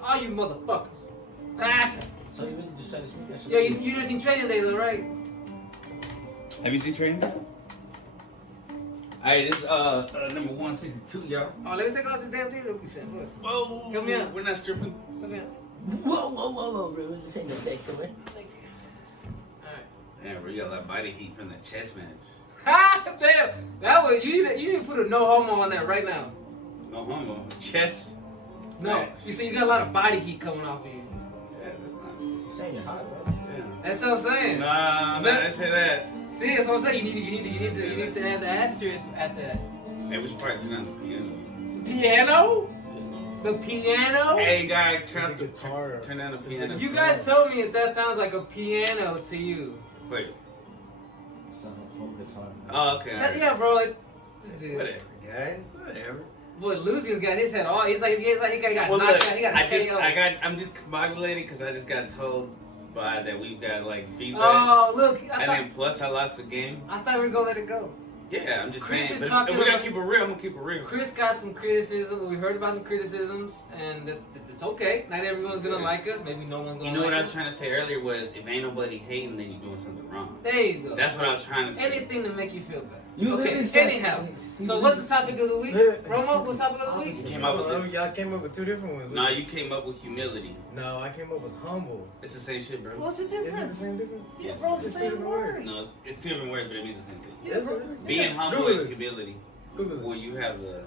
All you motherfuckers. Ah. So you really just trying to sneak that shit? Yeah, you never seen Training Day though, right? Have you seen Training Day? Alright, this number 162, y'all. Oh, let me take off this damn thing real quick, Sam. Look. Whoa, Help me out. we're not stripping. Come here. Whoa, bro. This ain't no thing, come here. Thank you. Alright. Damn, we got that body heat from the chest match. Ha! Damn! That was, you need to put a no homo on that right now. No homo. Chest No. match. You see, you got a lot of body heat coming off of you. Yeah, that's not. You saying you're hot, bro? Yeah. That's what I'm saying. Nah, I didn't say that. See, that's what I'm saying. You need to add the asterisk at that. Hey, we should probably turn on the piano. Piano? The piano? Hey, guy, turn It's a guitar. turn on the piano. You guys told me that sounds like a piano to you. Wait. It's not a whole guitar. Oh, okay. That, yeah, bro. Dude. Whatever, guys. Whatever. Boy, Lucian's got his head all. He's like he got Well, knocked look, out. He got I'm just combobulated because I just got told by that we've got like feedback. Oh, look. And then plus I lost the game. I thought we were gonna let it go. Yeah, I'm just Chris saying. is But talking if we're gonna about- keep it real, I'm gonna keep it real. Chris got some criticism. We heard about some criticisms, and it's okay. Not everyone's gonna like us. Maybe no one's gonna You know like what I us. was trying to say earlier was if ain't nobody hating, then you're doing something wrong. There you go. That's what I was trying to say. Anything to make you feel better. You Okay, literally said- anyhow. So what's the topic of the week? Romo, what's the topic of the You week? came up with this. Y'all came up with two different ones. No, you came up with humility. No, I came up with humble. It's the same shit, bro. What's the Is it the difference? same difference? Yeah, bro, it's the It's same different word. No, it's two different words, but it means the same thing. Yeah, bro. Being humble Google is it. humility. Google Well, it. you have the.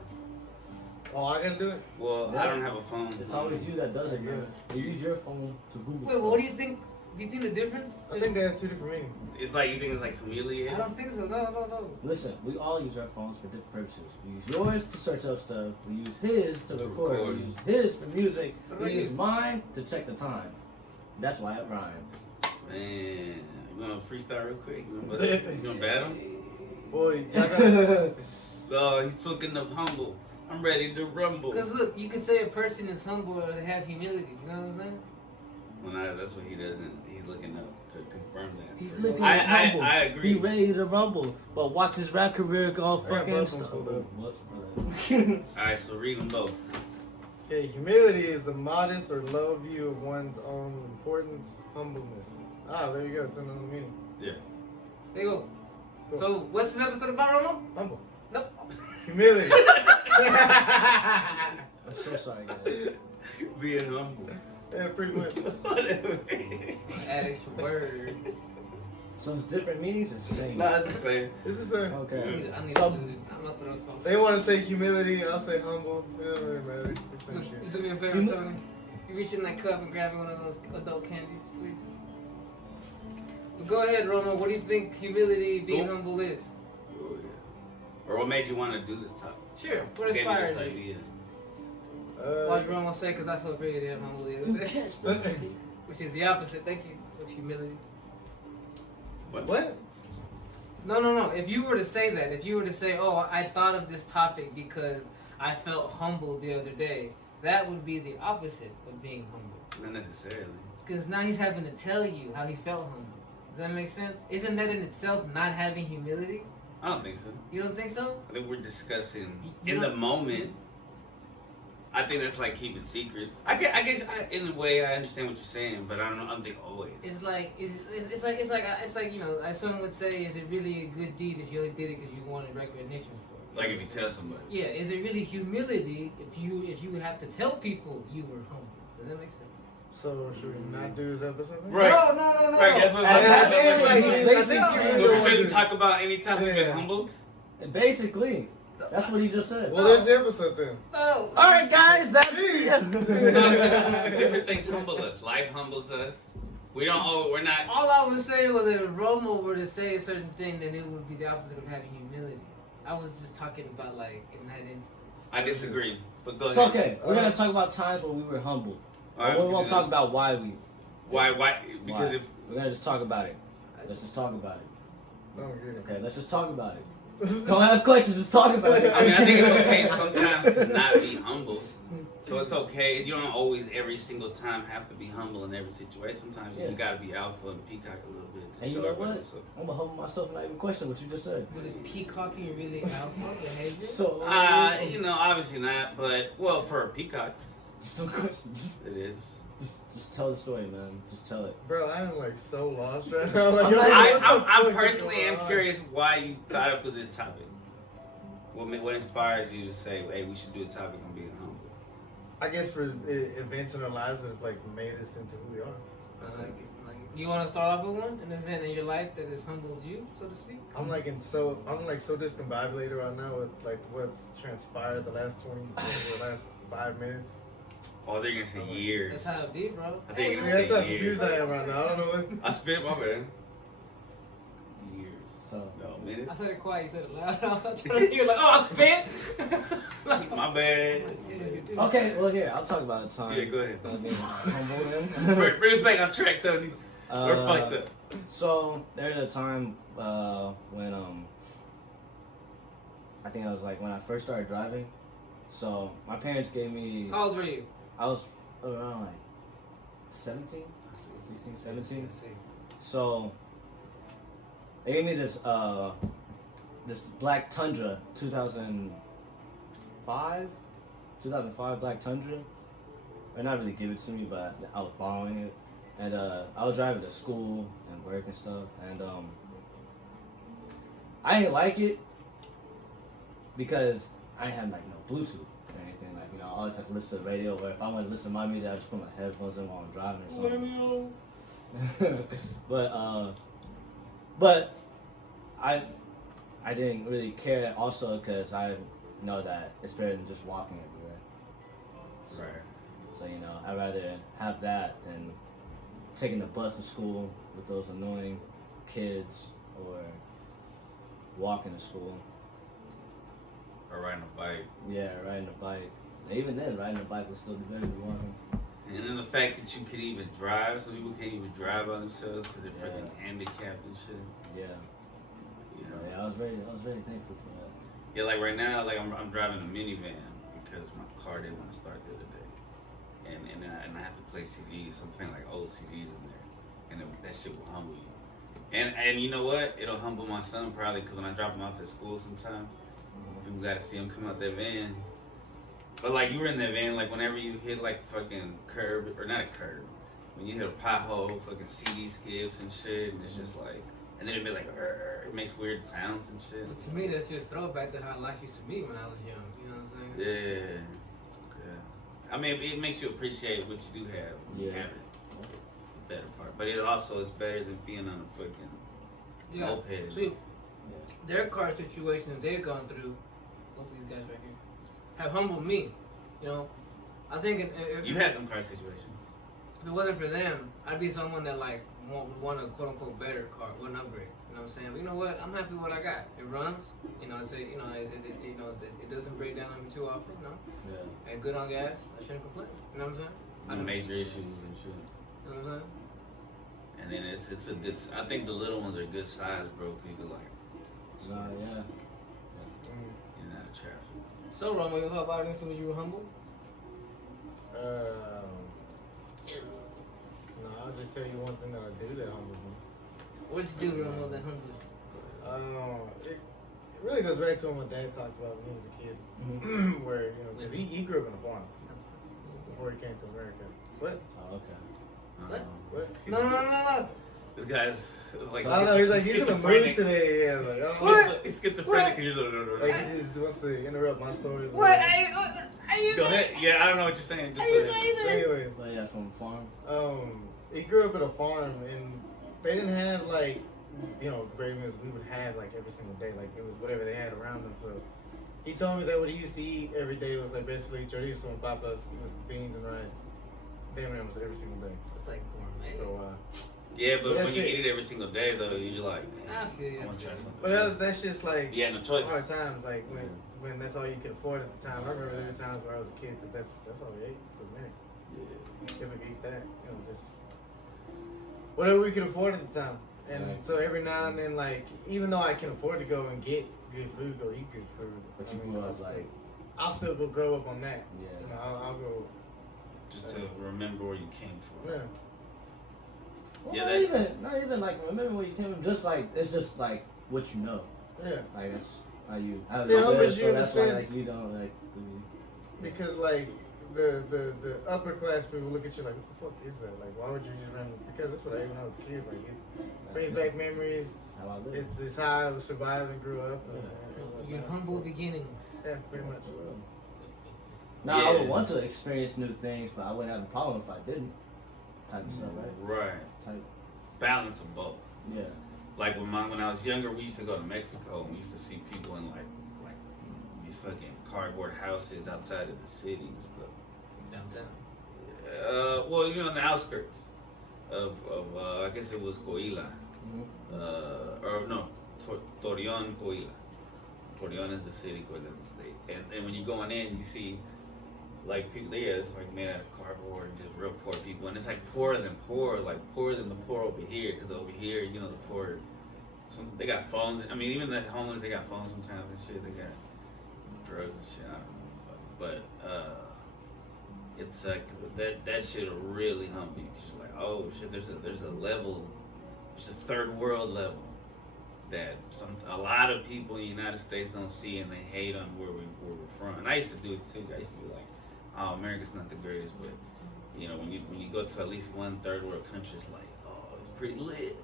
Oh, I gotta do it? Well, I don't have a phone. It's always you that does it, bro. You use your phone to Google Wait, well, what do you think? Do you think the difference? I think they have two different meanings. It's like you think it's like humiliating. I don't think so. No. Listen, we all use our phones for different purposes. We use yours to search up stuff. We use his to record. We use his for music. We use mine to check the time. That's why it rhymed. Man, you gonna freestyle real quick? You gonna battle? Boy, y'all gotta... Oh, he's talking of humble. I'm ready to rumble. Because look, you can say a person is humble or they have humility. You know what I'm saying? Well, no, that's what he doesn't. He's looking up to confirm that. He's looking I humble. agree. He ready to rumble, but watch his rap career go I got fucking both stuff. of them. Whoops, brother. Alright, so read them both. Okay, humility is a modest or low view of one's own importance, humbleness. Ah, there you go. It's another meaning. Yeah. There you go. Cool. So, what's the episode about, Romo? Humble. Nope. Humility. I'm so sorry, guys. Being humble. Yeah, pretty much. Whatever. Add extra words. So it's different meanings or same? No, it's the same. It's the same. Okay. I need So- to I'm not throwing something. They want to say humility, I'll say humble. It doesn't really matter. It's the same You shit. do me a favor, Tony. You reach in that cup and grab me one of those adult candies, please. But go ahead, Romo. What do you think humility, being Nope. humble is? Oh, yeah. Or what made you want to do this topic? Sure. What Gave me this inspires you? idea. Watch Romo say, because I feel pretty damn humble the other day. Which is the opposite, thank you, of humility. What? No. If you were to say that, if you were to say, oh, I thought of this topic because I felt humble the other day, that would be the opposite of being humble. Not necessarily. Because now he's having to tell you how he felt humble. Does that make sense? Isn't that in itself not having humility? I don't think so. You don't think so? I think we're discussing You in the don't- moment. I think that's like keeping secrets. I guess in a way I understand what you're saying, but I don't think always. It's like you know, as someone would say, is it really a good deed if you only did it because you wanted recognition for it? Like if you tell somebody. Yeah, is it really humility if you have to tell people you were humble? Does that make sense? So, should we not do this episode? then? Right. No. Right, that's what I I'm think saying. I think So we shouldn't talk about any time we've been Yeah. humbled? Basically, that's what he just said. Well, there's the episode then. No. All right, guys, that's Different things humble us. Life humbles us. We're not. All I was saying was that if Romo were to say a certain thing, then it would be the opposite of having humility. I was just talking about like in that instance. I disagree. But go It's ahead. okay. We're gonna talk about times when we were humble. All right, we we won't can talk do about why we. Why? Because why. if We're gonna just talk about it. Let's just talk about it. Oh, good. Okay, let's just talk about it. Don't ask questions. Just talk about it. I mean, I think it's okay sometimes to not be humble. So it's okay. You don't always every single time have to be humble in every situation. Sometimes Yeah. you gotta be alpha and peacock a little bit. To And you show know everybody what? what's up. I'm gonna humble myself and not even question what you just said. But is peacocking really alpha behavior? So, You know, obviously not, but well, for a peacock. Just no questions. It is. Just tell the story, man. Just tell it. Bro, I am like so lost right now. Like, I personally am curious why you got up with this topic. What inspires you to say, hey, we should do a topic on being humble? I guess for events in our lives that have like made us into who we are. You want to start off with one, an event in your life that has humbled you, so to speak? I'm like so discombobulated right now with like what's transpired the last 5 minutes. Oh, they're gonna say years. That's how it be, bro. I think Yeah, that's how confused I am right now. I don't know what. I spent my bad. Years. So No, minutes. I said it quiet, you said it loud. You're like, oh, I spent. My bad. okay, well here I'll talk about a time. Yeah, go ahead. Being humble then. Bring us back on track, Tony. We're fucked up. So there's a time when I think I was like when I first started driving. So my parents gave me. How old were you? I was around like 17, 16, 17. So they gave me this black Tundra 2005 black Tundra. Or not really give it to me, but I was borrowing it. And I was driving to school and work and stuff. And I didn't like it because I had like no Bluetooth or anything. Like, you know, I always have to listen to the radio. Or if I want to listen to my music, I just put my headphones in while I'm driving or something. but I didn't really care also because I know that it's better than just walking everywhere. So, Right. So, you know, I'd rather have that than taking the bus to school with those annoying kids or walking to school. Or riding a bike. Yeah, riding a bike. Even then, riding a bike would still be better than walking. And then the fact that you could even drive, some people can't even drive by themselves because they're freaking handicapped and shit. Yeah. You know? Yeah, I was very thankful for that. Yeah, like right now, like I'm driving a minivan because my car didn't want to start the other day, and I have to play CDs, so I'm playing like old CDs in there, and that shit will humble you. And you know what? It'll humble my son probably because when I drop him off at school sometimes, people gotta see him come out that van. But like you were in that van, like whenever you hit like fucking curb or not a curb, when you hit a pothole, fucking CD skips and shit, and it's just like. And then it'd be like, it makes weird sounds and shit. But to me, that's just throwback to how life used to be when I was young. You know what I'm saying? Yeah. I mean, it makes you appreciate what you do have when you have it. The better part. But it also is better than being on a fucking moped. See, their car situation that they've gone through, both of these guys right here, have humbled me. You know, I think You've had some car situations. If it wasn't for them, I'd be someone that like would want a quote unquote better car, wouldn't upgrade. You know what I'm saying? But you know what? I'm happy with what I got. It runs. You know, it doesn't break down on me too often. You know. Yeah. And good on gas. I shouldn't complain. You know what I'm saying? No major issues and shit. You know what I'm saying? And then it's I think the little ones are good size, bro. People like. Yeah. You're not a traffic. So, Romo, you talk about this when you were humble? No, I'll just tell you one thing that I do that humbles me. What'd you do, Romo, that humbled you? It really goes back to what my dad talked about when he was a kid, where, you know, 'cause he grew up in a farm before he came to America. What? Oh, okay. What? No. This guy's like. I don't know. He's like he's in the mood today. Yeah, like I don't know. He's schizophrenic. He's Like he just wants to interrupt my stories. What? Are you Go ahead. Yeah, I don't know what you're saying. Just Are you go ahead. saying that? Anyway, So yeah, from a farm. he grew up at a farm, and they didn't have like, you know, great meals we would have like every single day. Like it was whatever they had around them. So he told me that what he used to eat every day was like basically chorizo and papas with beans and rice. Damn, it was every single day. It's like gourmet. So Yeah, but when that's you it. eat it every single day, though, you're like, I feel you. I want to try something. but that's just like Yeah, no choice. hard times. Like when that's all you could afford at the time. I remember there were times where I was a kid that that's all we ate for a minute. Yeah. If we could eat that, you know, just whatever we could afford at the time. And so every now and then, like, even though I can afford to go and get good food, go eat good food. But you grew up like. I'll still go grow up on that. Yeah. You know, I'll go. Just to remember where you came from. Yeah. Well, Yeah, not even like remember where you came from. Just like it's just like what you know. Yeah. Like that's how you. How Yeah, you live, but you so in a that's why sense- like you don't like. Because like the upper class people look at you like, what the fuck is that? Like, why would you just run? Because that's what I did when I was a kid. Like, it brings back memories. How I live. It's how I survived and grew up. Your humble beginnings. Yeah, pretty much. Now I would want to experience new things, but I wouldn't have a problem if I didn't. Type of stuff, right? Right. Type. Balance of both. Yeah. Like when I was younger, we used to go to Mexico and we used to see people in like these fucking cardboard houses outside of the city and stuff. Downtown. Well, you know, in the outskirts of I guess it was Coahuila, or no, Torreon, Coahuila. Torreon is the city, Coahuila is the state. And when you're going in, you see like people there, it's like made out of cardboard and just real poor people, and it's like poorer than poor, like poorer than the poor over here, because over here, you know, the poor, they got phones. I mean, even the homeless, they got phones sometimes and shit. They got drugs and shit. I don't know, but it's like that shit will really humble you. Cause you're like, oh shit, there's a level, there's a third world level that a lot of people in the United States don't see, and they hate on where we're from. And I used to do it too. I used to be like, oh, America's not the greatest, but you know, when you go to at least one third world country, it's like, oh, it's pretty lit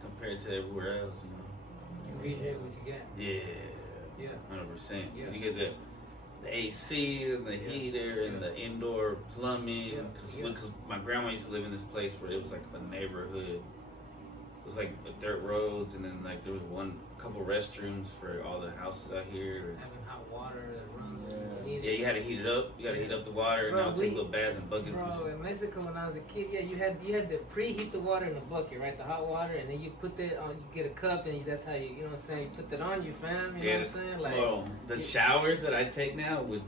compared to everywhere else, you know. You appreciate what you get. Yeah. 100%. Yeah. Because you get the AC and the heater and the indoor plumbing. Because my grandma used to live in this place where it was like a neighborhood. It was like dirt roads, and then like there was couple restrooms for all the houses out here. Having hot water that runs. Yeah, you had to heat it up. You got to heat up the water, and now take little baths and buckets. Bro, in Mexico when I was a kid, you had to preheat the water in a bucket, right? The hot water, and then you put that on. You get a cup, and that's how you know what I'm saying. You put that on you, fam. You know what I'm saying? Like, well, the showers that I take now with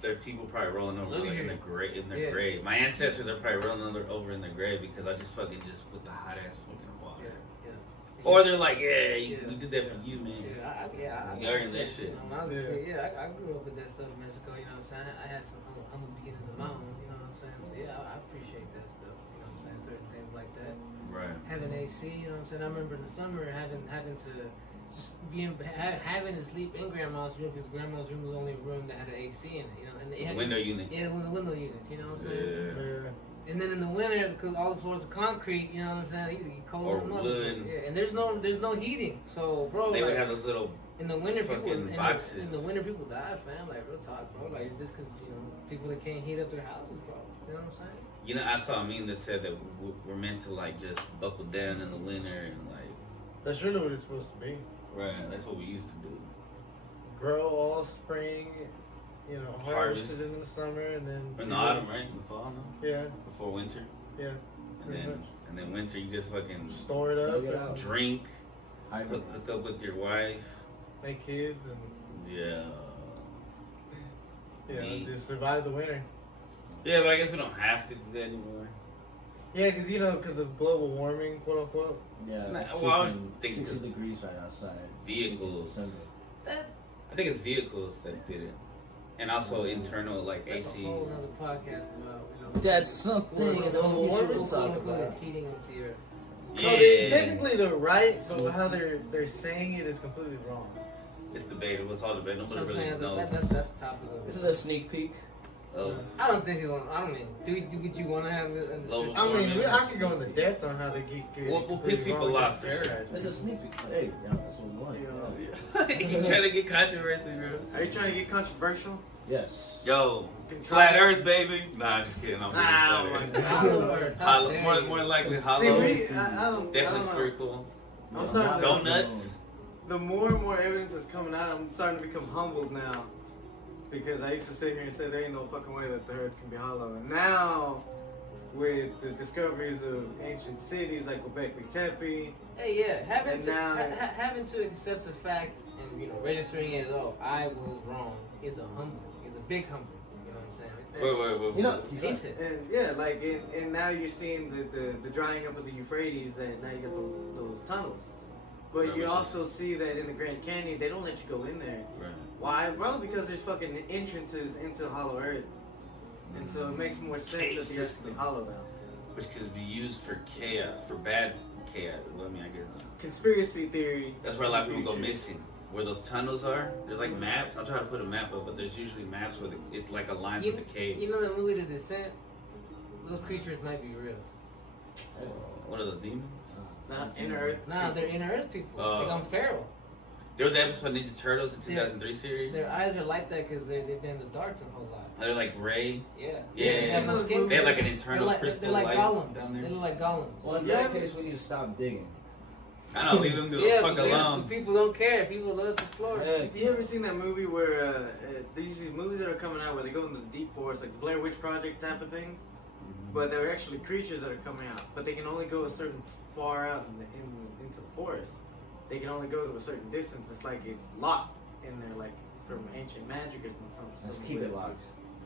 there are people probably rolling over like in their grave. My ancestors are probably rolling over in their grave because I just put the hot ass fucking water. Yeah. Or they're like, we did that for you, man. I learned that shit. When I was a kid, I grew up with that stuff in Mexico. You know what I'm saying? I had some humble beginnings of my own. You know what I'm saying? So I appreciate that stuff. You know what I'm saying? Certain things like that. Right. Having AC. You know what I'm saying? I remember in the summer having to having to sleep in grandma's room because grandma's room was the only room that had an AC in it. You know, and the window unit. Yeah, the window unit. You know what I'm saying? Yeah. And then in the winter, because all the floors are concrete, you know what I'm saying? You get cold Or in the wood. Yeah, and there's no heating. So, bro, They would have those little in the winter, people boxes. in the winter people die, fam. Like real talk, bro. Like it's just because people that can't heat up their houses, bro. You know what I'm saying? You know, I saw a meme that said that we're meant to like just buckle down in the winter and like. That's really what it's supposed to be. Right. That's what we used to do. Grow all spring. You know, harvest it in the summer and then in the autumn, right? In the fall, no? Yeah. Before winter. Yeah. And then winter, you just fucking store it up, drink, hook up with your wife, make kids, and just survive the winter. Yeah, but I guess we don't have to do that anymore. Yeah, because of global warming, quote unquote. Yeah. Well, I was thinking 60 degrees right outside. Vehicles. I think it's vehicles that did it. And also internal, like That's AC. a whole other podcast about, That's something in the future we'll talk about. Heating of the earth. Yeah. So technically they're right, but how they're saying it is completely wrong. It's debatable. It's all debatable. Nobody So really knows. that's the topic of it. This is a sneak peek. I don't think it will. I don't mean. Would you want to have a discussion? I mean, I could go into depth on how they get. We'll piss people off for sure. It's a sneak peek. Hey, that's what we want. You trying to get controversy, bro? Are you trying to get controversial? Yes. Yo, flat Earth, baby. Nah, I'm just kidding. I'm Hollow Earth. Hollow, more likely hollow. See, I don't Definitely spherical. I'm starting Donut. The more and more evidence that's coming out, I'm starting to become humbled now. Because I used to sit here and say there ain't no fucking way that the earth can be hollow. And now, with the discoveries of ancient cities like Göbekli Tepe. Hey, yeah, having to accept the fact and registering it all, I was wrong, is a big humble. You know what I'm saying? Wait. You know, decent. And and now you're seeing the drying up of the Euphrates, and now you got those tunnels. But you also see that in the Grand Canyon, they don't let you go in there. Right. Why? Well, because there's fucking entrances into Hollow Earth. And so it makes more sense that the Earth is hollow now. Which could be used for chaos, for bad chaos. I mean, I guess. Conspiracy theory. That's where a lot of people go missing. where those tunnels are. There's like maps. I'll try to put a map up, but there's usually maps where it like aligns with the cave. You know the movie The Descent? Those creatures might be real. What are those demons? Not inner Earth. Nah, they're inner Earth people. They're gone feral. There was an episode of Ninja Turtles in 2003 series. Their eyes are like that because they've been in the dark their whole life. They're like gray. Yeah. Yeah. They have no skin. They have like an internal crystal they're like light golems. down there. They look like golems. Well, in that case, we need to stop digging. I don't leave them the fuck alone. People don't care. People love to explore. Have you ever seen that movie where these movies that are coming out where they go into the deep forest, like the Blair Witch Project type of things? But they're actually creatures that are coming out, but they can only go a certain far out into the forest. They can only go to a certain distance. It's like it's locked in there, like from ancient magic or something. Let's keep it locked.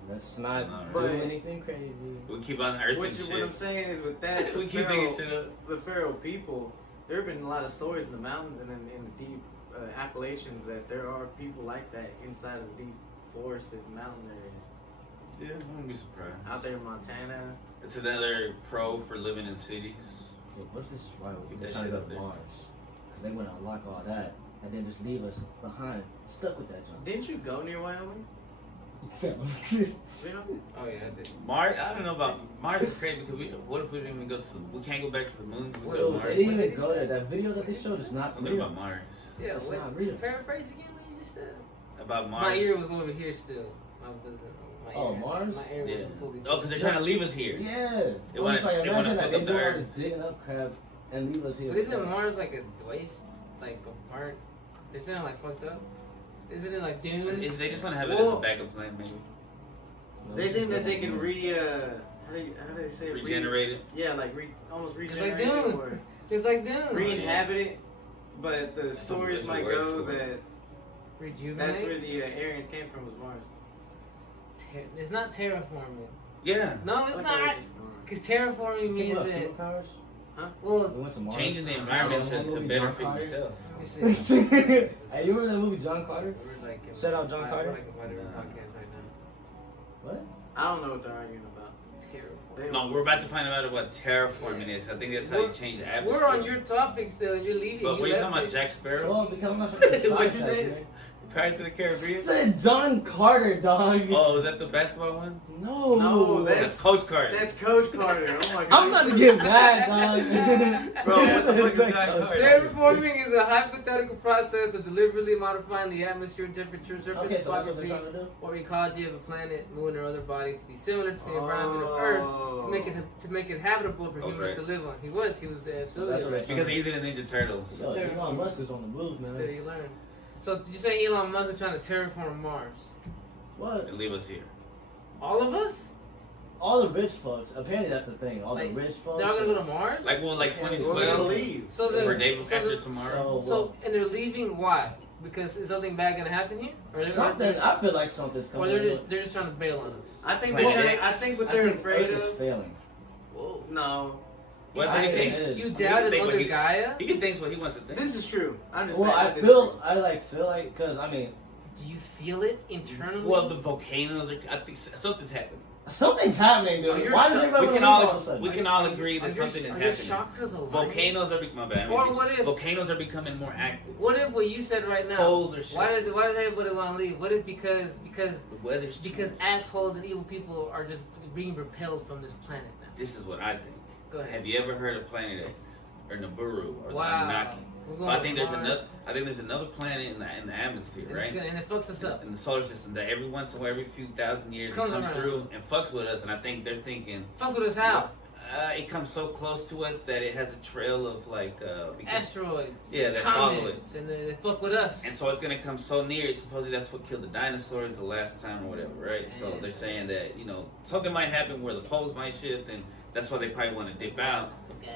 Let's not But- do anything crazy. We keep unearthing What shit. I'm saying is with that, We keep thinking shit up. the feral people, there have been a lot of stories in the mountains and in the deep Appalachians that there are people like that inside of the deep forested mountain areas. Yeah, I wouldn't be surprised. Out there in Montana. It's another pro for living in cities. Yeah, what's this rival? Keep They're that trying to shit go up to there. Mars. Because they want to unlock all that and then just leave us behind, stuck with that junk. Didn't you go near Wyoming? So, You know? Oh yeah, I did. Mars, I don't know about Mars is crazy because what if we didn't even go to we can't go back to the moon? We go Well, to they Mars. didn't even go there. That video that they showed is not Something real. about Mars. Yeah, It's wait, not real. paraphrase again what you just said. About Mars. My ear was over here still. My Oh, ear, Mars? My ear Yeah. wasn't fully. Oh, because they're trying to leave us here. Yeah. They Well, wanna- it's like, they wanna imagine that fuck they up the do all Earth. this digging up crap and leave us here. But isn't Mars like a waste, like a part? They sound like fucked up. Isn't it like Dune? They just want to have it as a Well- backup plan, maybe. No, They it's think just that they like- can how do they say it? Regenerate it. Yeah, like almost Just regenerate like it Dune. or Just like Dune. re-inhabit it. But the There's stories a might word go for it. that Rejuvenate. that's where the Aryans came from, was Mars. It's not terraforming. Yeah. No, it's Okay, not. just Mars. Because terraforming You think means about that. superpowers? Well, We went to Mars. Changing the environment That to movie, better John fit Carter? yourself. let me see. Hey, you remember that movie John Carter? We're like in- Shout out John we're Carter. like in whatever Nah. podcast right now. What? I don't know what they're arguing about. Terraforming. No, we're about to find out what terraforming is. I think that's how you change the atmosphere. We're on your topic still, and you're leaving. But you what are you left talking about, it. Jack Sparrow? Well, because I'm not sure. What'd you What say? Pirates of the Caribbean? said John Carter, dog. Oh, is that the basketball one? No. No, That's Coach Carter. That's Coach Carter. Oh my god. I'm about to get mad, dog. Bro, what the fuck is It's John Coach Carter? Terraforming is a hypothetical process of deliberately modifying the atmosphere, temperature, surface Okay, so that's what they're topography, trying to do? or ecology of a planet, moon, or other body to be similar to the environment of Earth to make it habitable for I was humans right. to live on. He was absolutely That's what right. Because he's in the Ninja Turtles. Yo, Elon Musk is on the move, Still, man. you learn. So did you say Elon Musk is trying to terraform Mars? What? And leave us here. All of us? All the rich folks. Apparently, that's the thing. All Like, the rich folks. They're all gonna go to Mars? Like, well, like Yeah, Well, they'll 2012. leave. So then, Or day so after then- tomorrow. So and they're leaving. Why? Because is something bad gonna happen here? Or Something. I feel like something's Or coming. they're just trying to bail on us. I think Well, they're. I think what they're afraid Earth is of. failing. Whoa. No, What's what he I- thinks? it is. You He can doubted think what Mother he- Gaia? He can think what he wants to think. this is true. I'm just Well, saying. I feel like, cause I mean, Do you feel it internally? Well, the volcanoes are. I think something's happening. something's happening, Oh, dude. you're Why does shocked. everybody We want can to all of a all sudden? we can all agree that Are your- something is are your happening. chakras aligned? Volcanoes are my bad. Or what if- volcanoes are becoming more active? What if what you said right now? Poles are shifting. Why does everybody want to leave? What if because The weather's because changing. assholes and evil people are just being repelled from this planet now? This is what I think. Go ahead. Have you ever heard of Planet X or Nibiru or Wow. the Anunnaki? We're So going I think to there's Mars, another. I think there's another planet in the atmosphere, and right? and it fucks us up. In the solar system that every once in a while, every few thousand years, Comes it comes around. through and fucks with us. And I think they're thinking Fucks with us how? it comes so close to us that it has a trail of like because, Asteroids, yeah, that follow it. comets, and they fuck with us. And so it's gonna come so near. Supposedly that's what killed the dinosaurs the last time or whatever, right? So Yeah. they're saying that something might happen where the poles might shift, and that's why they probably want to dip out. Yeah.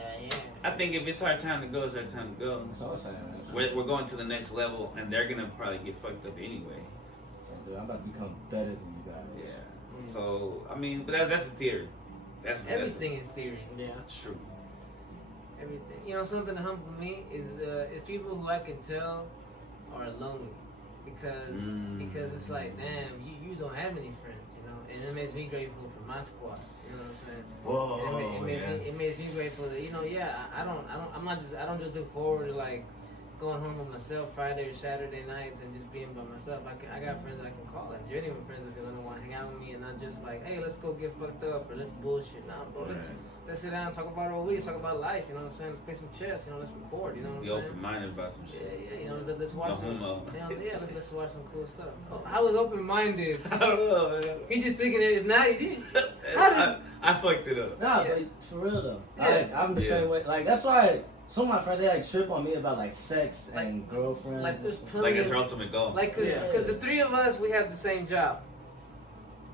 I think if it's our time to go, it's our time to go. That's all I'm saying, man. We're going to the next level, and they're gonna probably get fucked up anyway. So, dude, I'm about to become better than you guys. Yeah. So I mean, but that's a theory. That's Everything is theory. Yeah. That's true. Everything. You know, something that humbles me is people who I can tell are lonely because it's like, damn, you don't have any friends, and it makes me grateful for my squad. You know what I'm saying? Whoa. It makes me grateful that I don't just look forward to like going home with myself Friday or Saturday nights and just being by myself. I got friends that I can call, like genuine friends if they want to hang out with me and not just like, hey, let's go get fucked up or let's bullshit. Nah, bro, let's sit down and talk about all we talk about life. You know what I'm saying? Let's play some chess. You know, let's record. You know what I'm Be saying? open-minded about some shit. Yeah. You know, let's watch some. homo. Let's watch some cool stuff. Oh, I was open-minded. I don't know, man. He just thinking it's nice. How does? I fucked it up. Nah, Yeah. but for real though. Yeah. I'm the same way. Like that's why some of my friends they like trip on me about like sex and girlfriends. Like there's and stuff. plenty. Like it's of, her ultimate goal. Like, cause the three of us, we have the same job.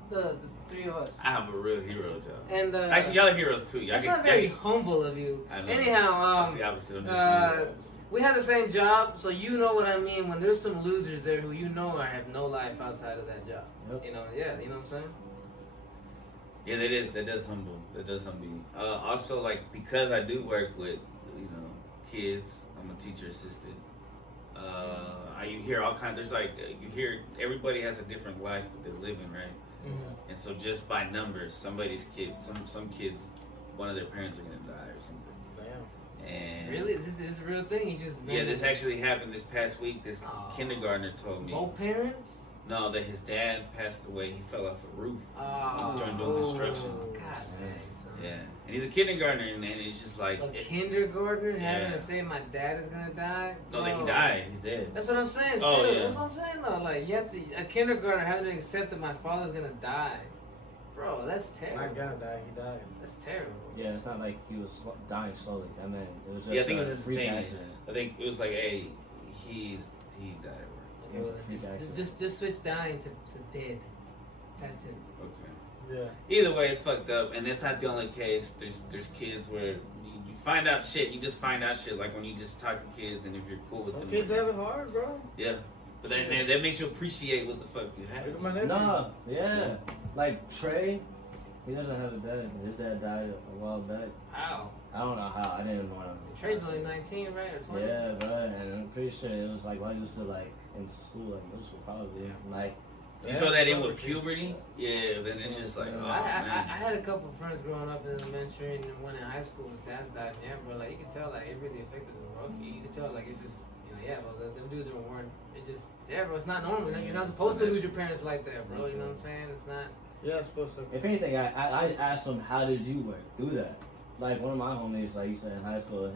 The three of us. I have a real hero job. And Actually, y'all are heroes too. Y'all that's get, not very y'all humble of you. I know. Anyhow, That's the opposite. I'm just saying the opposite. we have the same job, so you know what I mean. When there's some losers there who you know have no life outside of that job. Yep. You know, you know what I'm saying? Yeah, that does humble. That does humble me. Also, like because I do work with kids. I'm a teacher assistant. You hear all kinds. There's like you hear everybody has a different life that they're living, right? Mm-hmm. And so just by numbers, somebody's kids, some kids, one of their parents are gonna die or something. Damn. And Really? Is this a real thing? You just yeah, this actually happened this past week. This kindergartner told me. both parents? No, that his dad passed away. He fell off a roof. Oh, Joined doing construction. God dang, son. Yeah, and he's a kindergartner, and it's just like A kindergartner having Yeah. to say my dad is gonna die? no, like he Bro. died. He's dead. That's what I'm saying. Oh, Still, yeah. That's what I'm saying though. Like you have to a kindergartner having to accept that my father's gonna die. Bro, that's terrible. Not gonna die, he died. That's terrible. Yeah, it's not like he was dying slowly. I mean, it was just Yeah, I think it was a freak instantaneous. accident. I think it was like, hey, he died at work. It was a Just, freak accident. just switch dying to dead. Past tense. Okay. Yeah. Either way, it's fucked up, and it's not the only case. There's kids where you find out shit. You just find out shit, like when you just talk to kids, and if you're cool with Some them. kids have it hard, bro. Yeah, but that makes you appreciate what the fuck you have. Look at my nephew. Nah, yeah. Like Trey, he doesn't have a dad. His dad died a while back. How? I don't know how. I didn't want to. Trey's only 19, right? Or 20? Yeah, bro, and I'm pretty sure it was like while he was still like in school, like middle school, probably. Like, You throw that in with puberty, yeah, then it's just like, oh I man. had a couple of friends growing up in elementary and then one in high school. His dad's died. Yeah, bro. Like you can tell, like it really affected them, bro. You can tell, like it's just, bro. Them dudes weren't. It just, bro. It's not normal. You're not supposed to lose your parents like that, bro. You know what I'm saying? It's not. Yeah, it's supposed to. if anything, I asked him, how did you work through that? Like one of my homies, like you said in high school,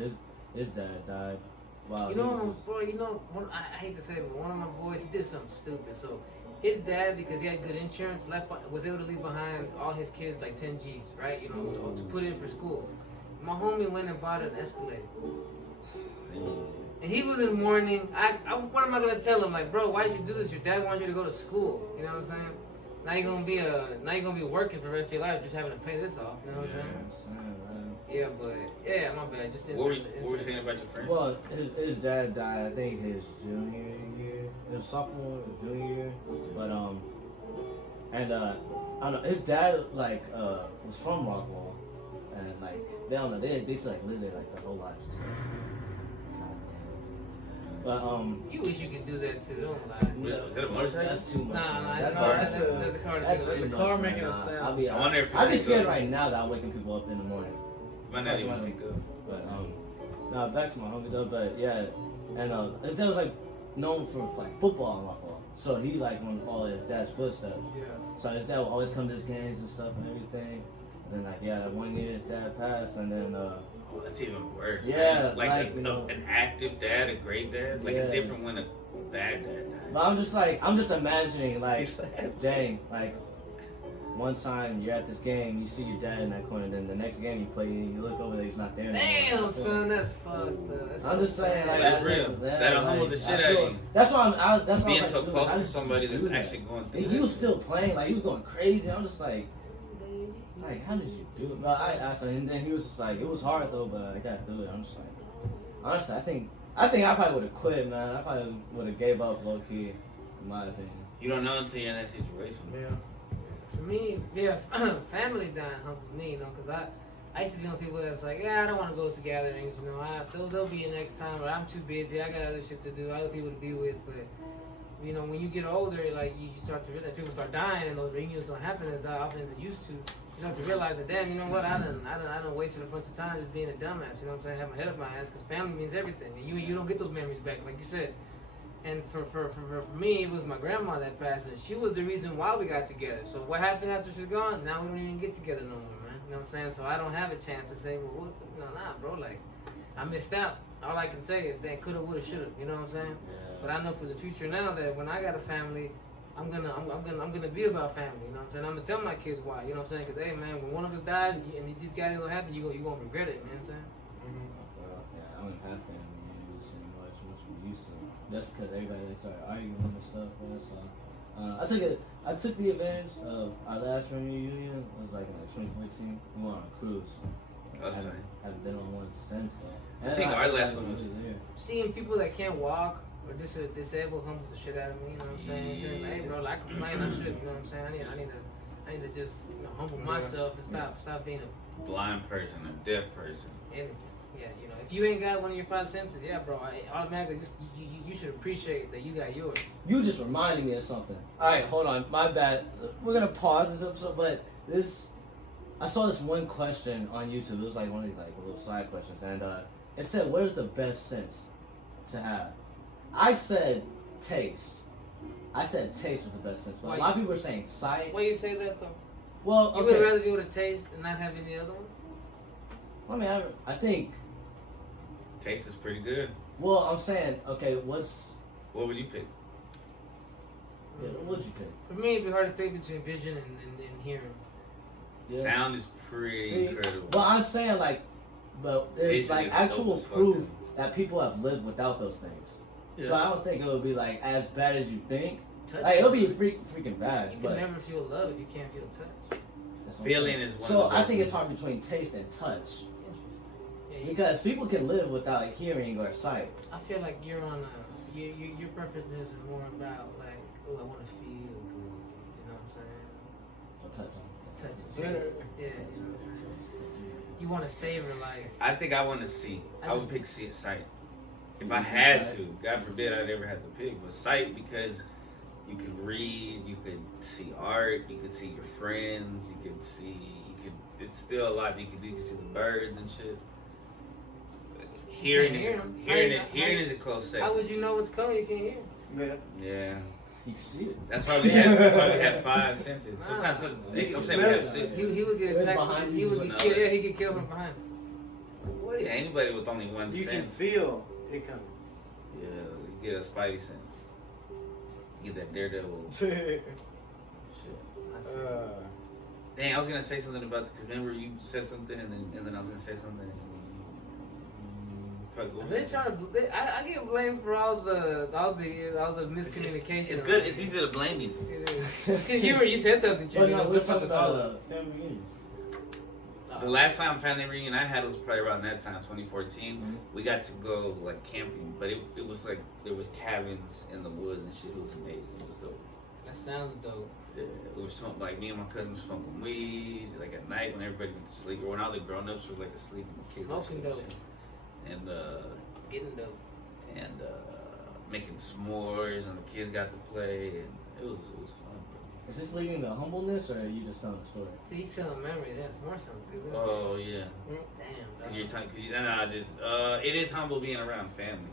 his dad died. Wow. Bro. I hate to say it, but one of my boys, he did something stupid. So his dad, because he had good insurance, was able to leave behind all his kids like 10 G's, right? You know, to put in for school. My homie went and bought an Escalade. And he was in mourning. What am I gonna tell him? Like, bro, why'd you do this? Your dad wants you to go to school. You know what I'm saying? Now you're gonna be working for the rest of your life, just having to pay this off. You know what I'm saying? Yeah, but my bad. Just What were you saying about your friend? Well, his dad died, I think his junior year, his sophomore or junior year, but I don't know. His dad like was from Rockwall, and like they don't know, they basically like lived there like their whole lives. But you wish you could do that too. Don't lie. Is that a motorcycle? That's too much. Nah, man. that's a car. That's That's too a much, car man. making a Nah, sound. I wonder if I'd be it's scared a- right now that I'm waking people up in the morning. Might not even think of. But no, back to my homie though. But yeah, and his dad was like known for like football and Rockwall, so he like wanted to follow his dad's footsteps. Yeah. So his dad would always come to his games and stuff and everything. And then like that 1 year his dad passed, and then Oh, that's even worse. Yeah, man. like, you know. an active dad, a great dad. Like it's Yeah. different when a bad dad dies. but I'm just imagining like, dang, like one time you're at this game, you see your dad in that corner, then the next game you play, you look over there, he's not there anymore. Damn, son, that's fucked up. That's I'm so just saying, sad. like, But it's I real. think, That'll humble the shit I out feel- of you. That's why that's why Being I'm so like, close how to did somebody you that's do that? actually going through And that he was shit. still playing, like he was going crazy. I'm just like, how did you do it? But I asked him, and then he was just like, it was hard though, but I got through it. I'm just like, honestly, I think I probably would have quit, man. I probably would have gave up low key, in my opinion. You don't know until you're in that situation. Yeah. For me, family dying humbles me, because I used to be on people that's like, I don't want to go to gatherings, there'll be a next time, or I'm too busy, I got other shit to do, other people to be with, but you know, when you get older, like you start to realize people start dying and those reunions don't happen as often as it used to. You start to realize that, damn, you know what, I done wasted a bunch of time just being a dumbass. You know what I'm saying? I have my head up my ass because family means everything, and you don't get those memories back, like you said. And for me, it was my grandma that passed, and she was the reason why we got together. So what happened after she's gone? Now we don't even get together no more, man. You know what I'm saying? So I don't have a chance to say, well, nah, bro, like I missed out. All I can say is that coulda, woulda, shoulda. You know what I'm saying? Yeah. But I know for the future now that when I got a family, I'm gonna be about family. You know what I'm saying? I'm gonna tell my kids why. You know what I'm saying? Because hey, man, when one of us dies and these guys gonna happen, you gonna regret it. You know what I'm saying? Yeah, I don't have family reunions anymore as much as we used to. That's because everybody they started arguing and stuff. Man, so I took the advantage of our last family reunion. It was like in 2014. We went on a cruise. That's I haven't been on one since then. I think our last one was. Seeing people that can't walk or disabled humbles the shit out of me. You know what I'm saying? Yeah. Like, hey, bro, like, I complain, I should. You know what I'm saying? I need to just humble myself and stop being a Blind person, a deaf person. And yeah, you know, if you ain't got one of your five senses, yeah, bro, automatically just you should appreciate that you got yours. You just reminded me of something. All right, hold on, my bad. We're gonna pause this episode, but I saw this one question on YouTube. It was like one of these like little side questions, and it said, "What is the best sense to have?" I said taste. I said taste was the best sense, but a lot of people are saying sight. Why you say that though? Well, You would rather be able to taste and not have any other ones? I mean, I think. Taste is pretty good. Well, I'm saying, okay, What would you pick? what would you pick? For me, it'd be hard to pick between vision and hearing. Yeah. Sound is pretty incredible. Well, I'm saying but there's Vision like is actual dope as fuck, proof too. that people have lived without those things. Yeah. So I don't think it would be like as bad as you think. Touch. Like it'll be freaking bad. You but can never feel love if you can't feel touch. that's what I'm Feeling saying. is one So of the I best think it's ones. hard between taste and touch Interesting. Yeah, because people can live without hearing or sight. I feel like you're on your preferences are more about like, oh, I want to feel good. You know what I'm saying? Or touch on. Touch and taste. Yeah, you know what I'm saying? You want to savor like. I think I want to see. I I would just- pick see sight. If I had to, God forbid I'd ever have to pick, but sight because you could read, you could see art, you could see your friends, it's still a lot you could do. You can see the birds and shit. Hearing is a close How second. would you know what's coming? You can't hear. Yeah. Yeah. You can see it. That's why we have five senses. Sometimes some say we have six. He would get It's attacked. behind He you, would so get now- killed. Yeah, he get killed from behind. Well, yeah, anybody with only one You can sense. feel it coming. Yeah, you get a spidey sense. You get that daredevil Shit. shit. Dang, I was gonna say something about because remember you said something and then I was gonna say something. Fuck, what was They it? trying to. I get blamed for all the miscommunication. It's good. It's easy to blame you. It is. Because you said something, But you no, know, we're something talking all about up. family reunion. The last time family reunion I had was probably around that time, 2014. Mhm. We got to go like camping, but it was like there was cabins in the woods and shit. It was amazing. It was dope. That sounds dope. Yeah, we were smoking, like me and my cousin were smoking weed, like at night when everybody went to sleep, or when all the grown ups were like asleep and the kids were Smoking asleep. dope. And Getting dope. making s'mores, and the kids got to play, and it was fun. Is this leading to humbleness, or are you just telling a story? See, he's telling memory. That's more sounds good. Oh yeah, Damn. because you're talking, it is humble being around family.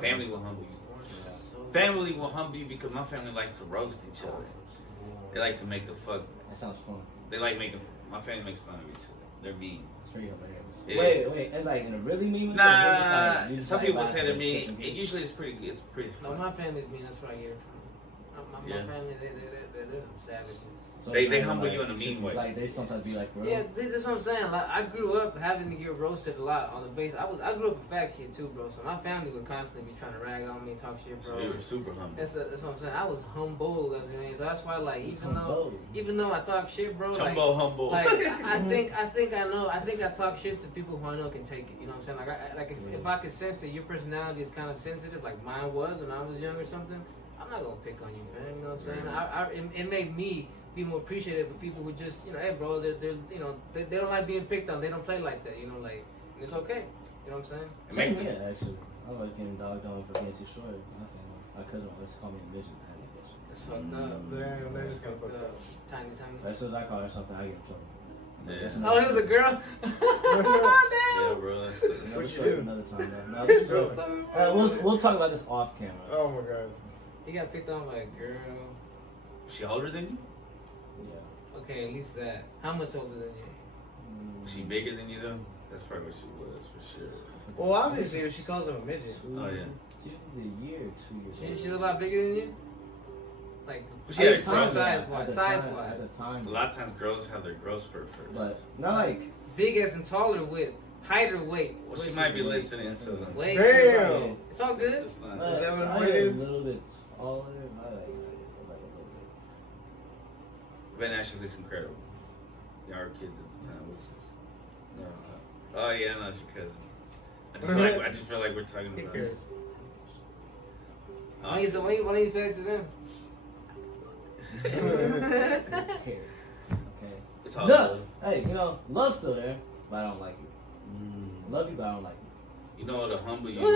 Family will humble you. Family will humble you because my family likes to roast each other. They like to make the fuck. That sounds fun. They like making. My family makes fun of each other. They're mean. It's pretty hilarious. It is. Wait, it's like in a really mean way? Nah, Or you just some like people laugh say at they're the mean. chicken It feet? usually it's pretty No, fun. my family's mean. That's where I get it from. My Yeah. family, they're some savages. So They kind of humble like, you in a it's mean just way. Like they sometimes be like, bro. Yeah, that's what I'm saying. Like I grew up having to get roasted a lot on the base. I grew up a fat kid too, bro. So my family would constantly be trying to rag on me, talk shit, bro. So you were super humble. That's what I'm saying. I was humble as a man. So that's why, like, Humble. even though I talk shit, bro, like, Chumbo humble. like I think I talk shit to people who I know can take it. You know what I'm saying? Like if I could sense that your personality is kind of sensitive, like mine was when I was young or something, I'm not gonna pick on you, man. You know what I'm saying? It made me be more appreciative of people who just, you know, hey, bro, they're you know, they don't like being picked on. They don't play like that. You know, like, and it's okay. You know what I'm saying? It makes Same them- here, actually. I was getting dogged on for being too short. in my family. My cousin always called me a midget. That's fucked up. Damn, that is That's kind of fucked fucked up. up. Tiny. As soon as I call her something, I get in trouble. Yeah. That's Oh, it was a girl? Yeah, bro, that's Another What you story do? another time. No, this is real. We'll talk about this off camera. Oh my god. He got picked on by a girl. She older than you? Yeah. Okay, at least that. How much older than you? Was she bigger than you though? That's probably what she was for sure. Well, obviously, if she calls him a midget. Oh, yeah. She's the year, 2 years. She's a lot bigger than you? Like, She had a size growth. wise. At Size the wise. time. A lot of times girls have their growth spurt first. But not like. Big as in taller with height or weight? Well, she might be listening to them. Weight. Damn. It's all good. It's not. Is that what I it am is? a little bit taller. I like a little Ben actually looks incredible. Y'all were kids at the time, which is no. Oh yeah, no, it's your cousin. I just feel like we're talking He about. cares. Why don't you say it to them? bit. Care. Okay. It's all No. Hey, love's still there, but I don't like you. Mm. Love you, but I don't like you. You know what'll humble you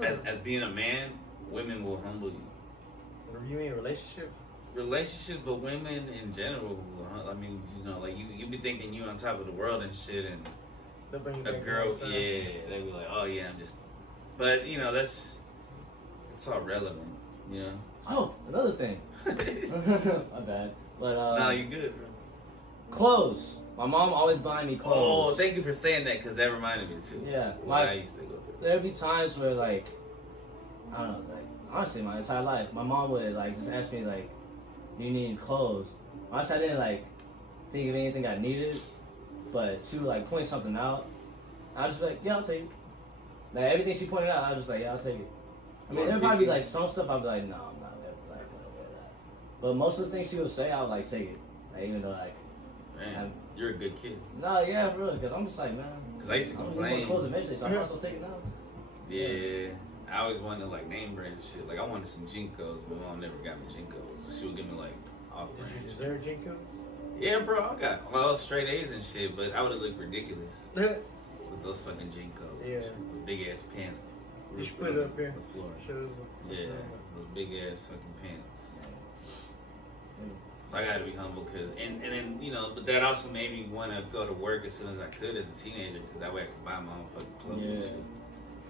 is as being a man, women will humble you. You mean relationships? Relationships, but women in general. I mean, like you be thinking you on top of the world and shit, and They'll bring you a back girl, to the yeah, side. they be like, oh yeah, I'm just. But it's all relevant, you know. Oh, another thing. My bad. But Nah, you good, bro. clothes. My mom always buying me clothes. Oh, thank you for saying that because that reminded me too. Yeah, What I like used to go through. there'd be times where like I don't know, like honestly my entire life, my mom would like just ask me like, "Do you need any clothes?" Honestly, I didn't like think of anything I needed, but she would like point something out. I'd just be like, "Yeah, I'll take it." Like everything she pointed out, I was just like, "Yeah, I'll take it." I mean, there'd probably be like some stuff I'd be like, "No, I'm not gonna wear that." But most of the things she would say, I would like take it, like even though like. Man, you're a good kid. No, yeah, for real, because I'm just like, man. 'Cause I used to I'm complain. gonna close eventually, so I might as well take it now. Yeah, I always wanted like name brand shit. Like I wanted some Jinkos, but my mom never got me Jinkos. She would give me like off Did you brand. deserve Jinko? Yeah, bro, I got all straight A's and shit, but I would have looked ridiculous with those fucking Jinkos. Yeah. With big ass pants. You should put it up here. The floor. Show us Yeah, those big ass fucking pants. So I gotta be humble, and then but that also made me want to go to work as soon as I could as a teenager, because that way I could buy my own fucking clothes and Yeah. shit.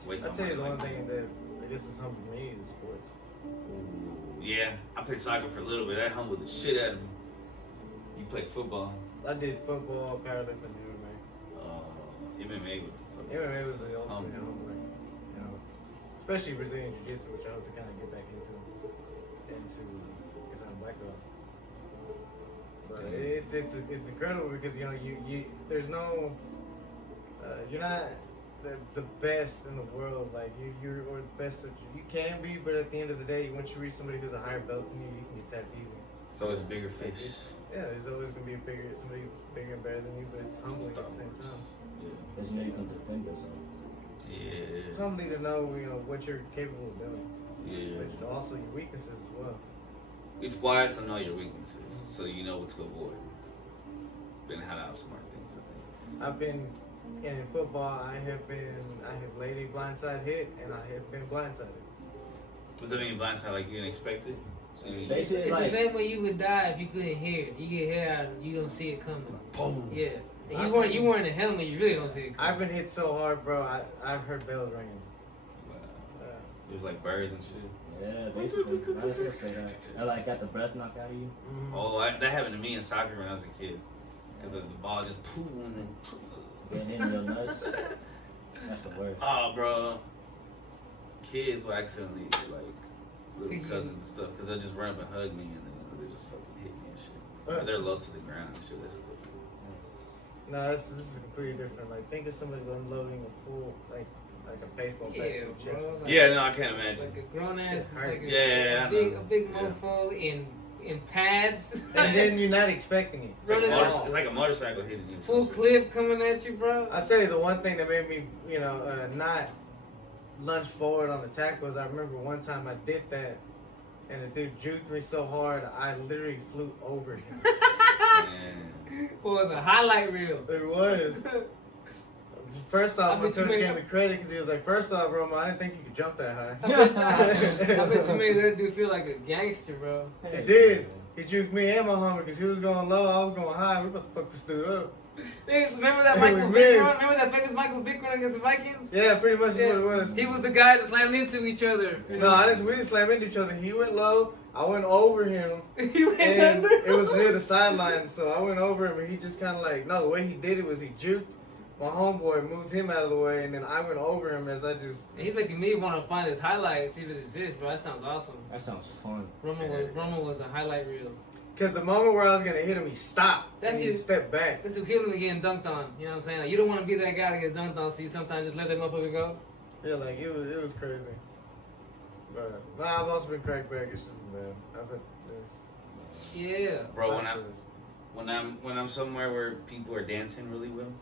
Waste I'll my tell you money the one like thing that I guess is something for me is sports. that. Yeah, I played soccer for a little bit. That humbled the shit out of me. You played football. I did football, powerlifting, and MMA. MMA with the fucking. MMA was the ultimate Humble. humbling, especially Brazilian Jiu-Jitsu, which I hope to kind of get back into because I'm a black belt. But it's incredible because you there's no you're not the best in the world, like you're or the best that you can be, but at the end of the day, once you reach somebody who's a higher belt than you can get tapped easy. So it's bigger fish. There's always gonna be somebody bigger and better than you, but it's humbling at the same time. Yeah. Because you can defend yourself. Yeah. Something to know, what you're capable of doing, Yeah. but also your weaknesses as well. It's wise to know your weaknesses, so you know what to avoid. And how to outsmart things, I think. I've been in football. I have laid a blindside hit, and I have been blindsided. Was that mean blindside like you didn't expect it? So you Basically, It's like, the same way you would die if you couldn't hear it. You get hit out and you don't see it coming. boom. Yeah. And you wearing a helmet, you really don't see it coming. I've been hit so hard, bro. I've heard bells ringing. Wow. It was like birds and shit. yeah, basically. I was gonna say that. I like got the breath knocked out of you. Oh, that happened to me in soccer when I was a kid. Cause the ball just poof and then poof. Getting in your nuts. That's the worst. Oh, bro. Kids will accidentally like little Think you- cousins and stuff, cause they'll just run up and hug me and then they just fucking hit me and shit. Or they're low to the ground and shit. That's cool. No, this is completely different. Like, think of somebody unloading a full, like a baseball bat Yeah, to the chest. bro. Like, Yeah, no, I can't imagine. Like a grown ass, like a, Yeah, I know. a big Yeah. mofo in pads. And then you're not expecting it. It's like, Running a off. it's like a motorcycle hitting you. Full clip coming at you, bro. I'll tell you the one thing that made me, not lunge forward on the tackle is I remember one time I did that, and the dude juked me so hard I literally flew over him. Man. What was a highlight reel? It was. First off, I my bet you coach made- gave me credit because he was like, first off, Roma, I didn't think you could jump that high. I bet you made that dude feel like a gangster, bro. It did. He juked me and my homie because he was going low, I was going high. We about to fuck this dude up. Hey, remember that Hey, Michael we Vick missed. run? Remember that famous Michael Vick run against the Vikings? Yeah, pretty much Yeah. is what it was. He was the guy that slammed into each other. No, we didn't slam into each other. He went low, I went over him, He went and under. it was near the sideline, so I went over him, and he just kind of like, no, the way he did it was he juked my homeboy, moved him out of the way, and then I went over him as I just. And he's making me want to find his highlights, see if it exists, bro. That sounds awesome. That sounds fun. Roma was a highlight reel. Because the moment where I was going to hit him, he stopped. That's and you. he stepped back. That's who killed him getting dunked on. You know what I'm saying? Like, you don't want to be that guy that gets dunked on, so you sometimes just let that motherfucker go. Yeah, like, it was crazy. But, nah, I've also been cracked back. It's just bad. I've been this. Yeah. Bro, when I'm somewhere where people are dancing really well,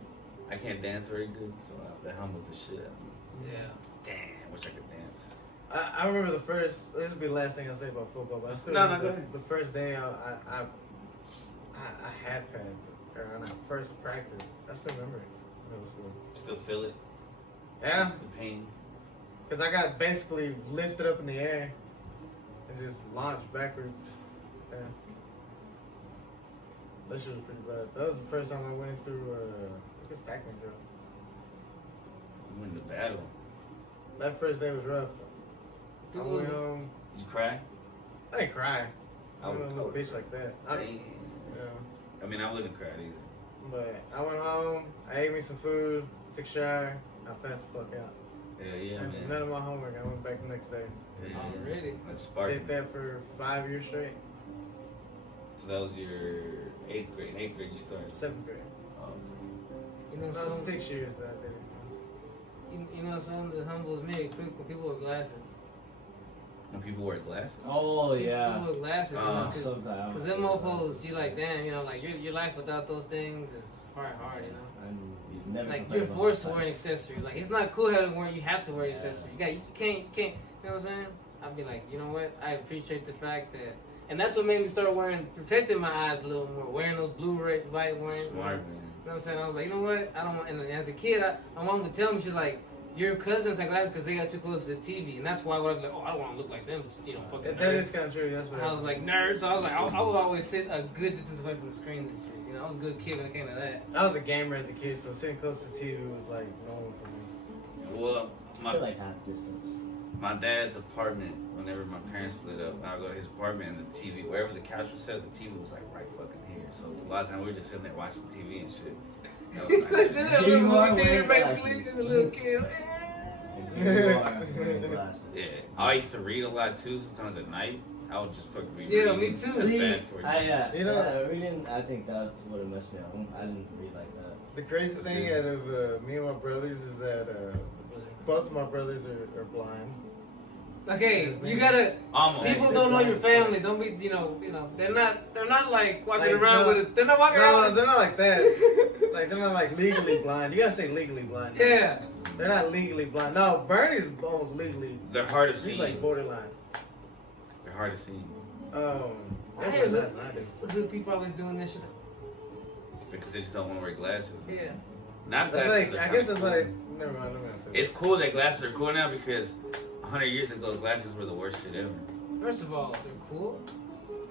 I can't dance very good, so that humbles the shit out of me. Yeah. Damn, wish I could dance. I remember the first. This will be the last thing I say about football, but I still No, remember go ahead. the first day I had pads, or on that first practice. I still remember it. Middle school. Still feel it, Yeah, the pain. because I got basically lifted up in the air and just launched backwards. Yeah. That shit was pretty bad. That was the first time I went through I guess tackling drill. You went to battle. That first day was rough. I People- went home. Did you cry? I didn't cry. I I would- wasn't a little bitch like that. I, Damn. you know. I mean, I wouldn't cry either. But I went home, I ate me some food, took a shower, I passed the fuck out. Yeah, And man. none of my homework, I went back the next day. Yeah, Already? That's Spartan. Did that for 5 years straight. So that was your 8th grade. In 8th grade, you started. 7th grade. Oh, You know, That was some, 6 years that I did it. you know something that humbles me quick when people with glasses. when people wear glasses. Oh yeah. People with glasses, So that. because them mofos, you like, damn, you know, like your life without those things is probably hard, you know. And you never Like complain you're about forced to that. wear an accessory. Like it's not cool having wear. You have to wear an accessory. You can't. You know what I'm saying? I'd be like, you know what? I appreciate the fact that, and that's what made me start protecting my eyes a little more. Wearing those blue, red, white, wearing. Smart, man. You know what I'm saying? I was like, you know what? I don't want. And as a kid, my mom would tell me, she's like, your cousins have glasses because they got too close to the TV, and that's why I was like, oh, I don't want to look like them. You know, fucking. That nerds. is kind of true. That's what I was like nerds. So I was like, I would always sit a good distance away from the screen and shit. You know, I was a good kid when it came to that. I was a gamer as a kid, so sitting close to the TV was like normal for me. Well, I feel like half distance. my dad's apartment, whenever my parents split up, I would go to his apartment and the TV, wherever the couch was set, the TV was like right fucking here. So a lot of times we were just sitting there watching TV and shit. That was Like, nice. that You little are movie theater, wearing basically, glasses. just a little kid. And you are wearing glasses. Yeah, I used to read a lot too. Sometimes at night, I would just fucking be Yeah, reading. me too. It's See, bad for you. You know- reading. I think that's what it messed me up. I didn't read like that. The crazy That's thing good. out of me and my brothers is that both of my brothers are blind. Okay, you gotta. Almost. People don't know your family. Don't be, you know. They're not like walking Like, around no. with it. They're not walking around. No, with they're not like that. Like they're not like legally blind. You gotta say legally blind. Yeah. They're not legally blind. No, Bernie's almost legally. They're hard of He's seeing. like borderline. They're hard of seeing I I hear hear last night. good people always doing this shit. because they just don't want to wear glasses. Yeah. Not That's glasses. like, are I guess kinda that's cool. what I. Never mind. I'm gonna say. It's cool that glasses are cool now because 100 years ago, glasses were the worst shit ever. First of all, they're cool.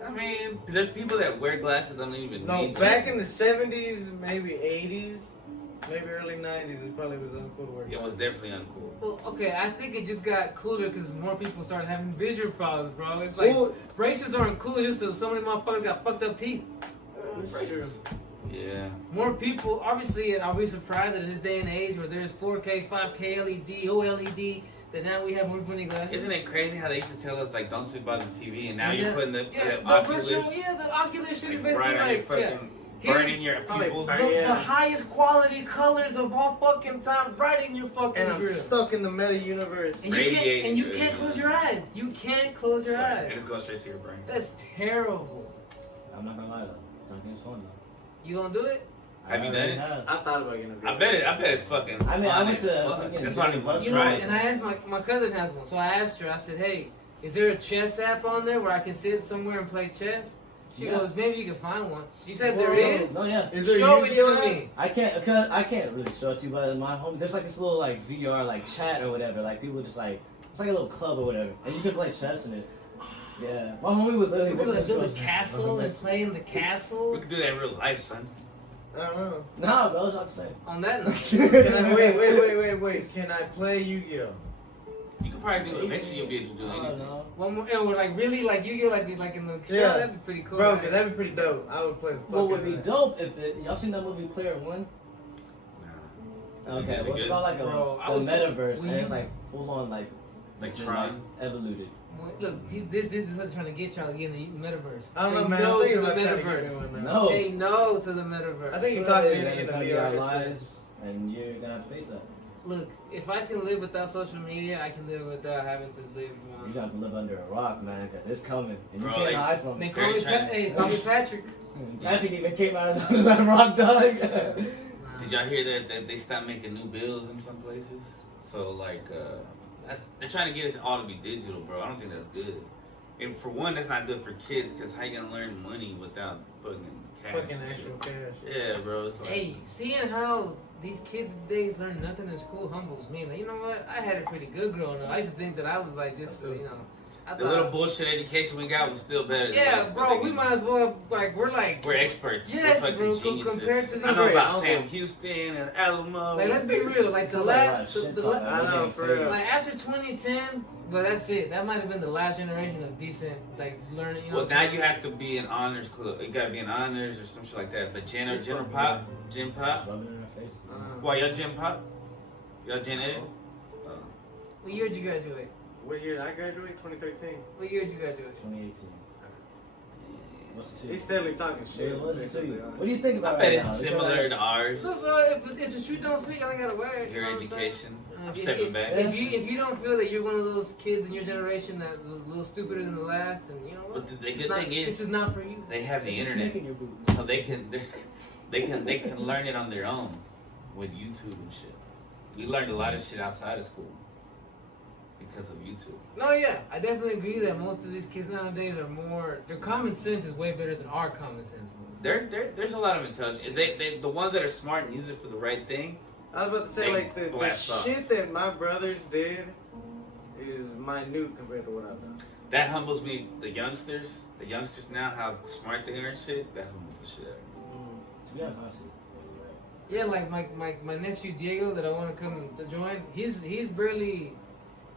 I mean, there's people that wear glasses that don't even No, need back them. in the 70s, maybe 80s, maybe early 90s, it probably was uncool to wear It was glasses. definitely uncool. Well, okay, I think it just got cooler because more people started having vision problems, bro. It's like Well, braces aren't cool just because so many motherfuckers got fucked up teeth. that's true. Yeah. More people, obviously, are we surprised that in this day and age where there's 4K, 5K, LED, OLED, that now we have more pointy glasses? Isn't it crazy how they used to tell us like don't sleep on the TV and now Yeah. you're putting the the Oculus virtual, the Oculus shit is like, basically right on your like, fucking Here's- burning your Probably pupils. burn- the Yeah. highest quality colors of all fucking time right in your fucking And I'm grill. stuck in the meta universe. And you can't, Radiating and you good. can't close your eyes. You can't close your Sorry, eyes. it just goes straight to your brain. That's terrible. I'm not gonna lie though. Dunking is fun though. You gonna do it? Have you done it? I thought about getting a I bet it's fucking I mean, I fun went as to fuck. fucking That's why I didn't want to You know, try and I it. asked my cousin has one, so I asked her. I said, "Hey, is there a chess app on there where I can sit somewhere and play chess?" She Yeah. goes, maybe you can find one. You said Whoa. there is? No, yeah. Is there Show it Yu-Gi-Oh to app? me. I can't really show it to you, but my home there's like this little like VR like chat or whatever. Like people just like it's like a little club or whatever, and you can play chess in it. Yeah, my homie was literally You could like with build a us. castle and play in the We castle. could do that in real life, son. I don't know. Nah, bro, I was about to say. On that note. Can I wait? Can I play Yu-Gi-Oh? You could probably do it. Eventually, you'll be able to do I don't anything. know. One more, and we're like really like Yu-Gi-Oh, like in the show. Yeah. That'd be pretty cool. Bro, right? cause that'd be pretty dope. I would play the fuck What would out be of that. dope if y'all seen that movie Player One? Nah. Okay, Is it well, it's good? about like a Bro, I the was- metaverse, when and it's you- like full on like Like been, Tron? evoluted. Look, this is what's trying to get y'all to get in the metaverse. I don't Say know, man. no I think to the it's like trying to get me metaverse. one now. No. Say no to the metaverse. I think you're So talking then in it's the gonna be our VR. lives, and you're gonna have to face that. Look, if I can live without social media, I can live without having to live You one. got to live under a rock, man, 'cause it's coming, and you Bro, can't like- hide from They it. call me, Very hey, call me Patrick. Patrick even came out of under that rock, dog. Did y'all hear that they stopped making new bills in some places? So like, they're trying to get us all to be digital, bro. I don't think that's good. And for one, that's not good for kids, because how you gonna learn money without fucking cash? Fucking and actual shit? cash. Yeah, bro. It's like, Hey, seeing how these kids days learn nothing in school humbles me. Like, you know what? I had it pretty good growing up. I used to think that I was like just, you know. I the little bullshit education we got was still better. Than yeah, what bro. they We can- might as well like we're experts. Yes, We're fucking bro, geniuses. compared to I these know about guys. Sam Houston and Alamo. like let's be real. Like the Sounds like a lot last, of shit the talking. I know, for real. like after 2010, but that's it. That might have been the last generation of decent like learning. You know. Well, now you have to be in honors club. You gotta be in honors or some shit like that. But Gen It's fucking Pop, Gen Pop. Just rubbing it in her face. Why y'all Gen Pop? Y'all Gen Ed? What year did you graduate? What year did I graduate? 2013. What year did you graduate? 2018. What's the two? He's steadily talking shit. What's the basically. two? What do you think I about bet right it's now? similar to ours. Look, bro, if the shoe don't fit, y'all gotta wear it. you Your know what I'm saying? education. I'm If- stepping if- back. If you don't feel that you're one of those kids in your generation that was a little stupider than the last, and you know what? But the It's good not- thing this is is not for you. they have the It's just internet, making your boots. so they can learn it on their own with YouTube and shit. We learned a lot of shit outside of school because of YouTube. No, yeah, I definitely agree that most of these kids nowadays are more. Their common sense is way better than our common sense. There's a lot of intelligence. The ones that are smart and use it for the right thing. I was about to say, They like, the blast off. shit that my brothers did is minute compared to what I've done. That humbles me. The youngsters now, how smart they are and shit. That humbles the shit out of me. To be honest, Yeah, like my nephew Diego that I want to come to join. He's barely.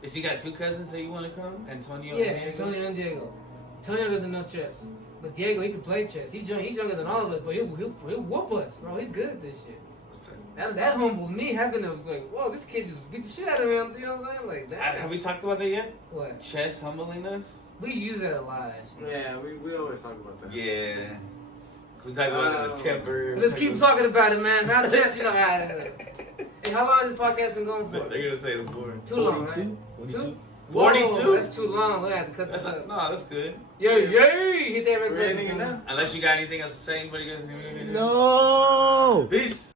Is you got two cousins that you want to come? Antonio. Yeah, and Diego? Antonio and Diego. Antonio doesn't know chess, but Diego he can play chess. He's younger than all of us, but he'll whoop us, bro. He's good at this shit. That humbles me having to like, whoa, this kid just beat the shit out of him. You know what I'm saying? Like that. Have we talked about that yet? What? Chess humbling us? We use it a lot. Actually. Yeah, we always talk about that. Yeah. We talked about the temper. Let's keep talking about it, man. Not chess, you know. Hey, how long has this podcast been going for? They're gonna say it's boring. Too long, right? 42? 42? Whoa, that's too long. We have to cut That's this up. no, that's good. Yay! Hit that red We're button. ending it now. Unless you got anything else to say, anybody guys? No! Peace.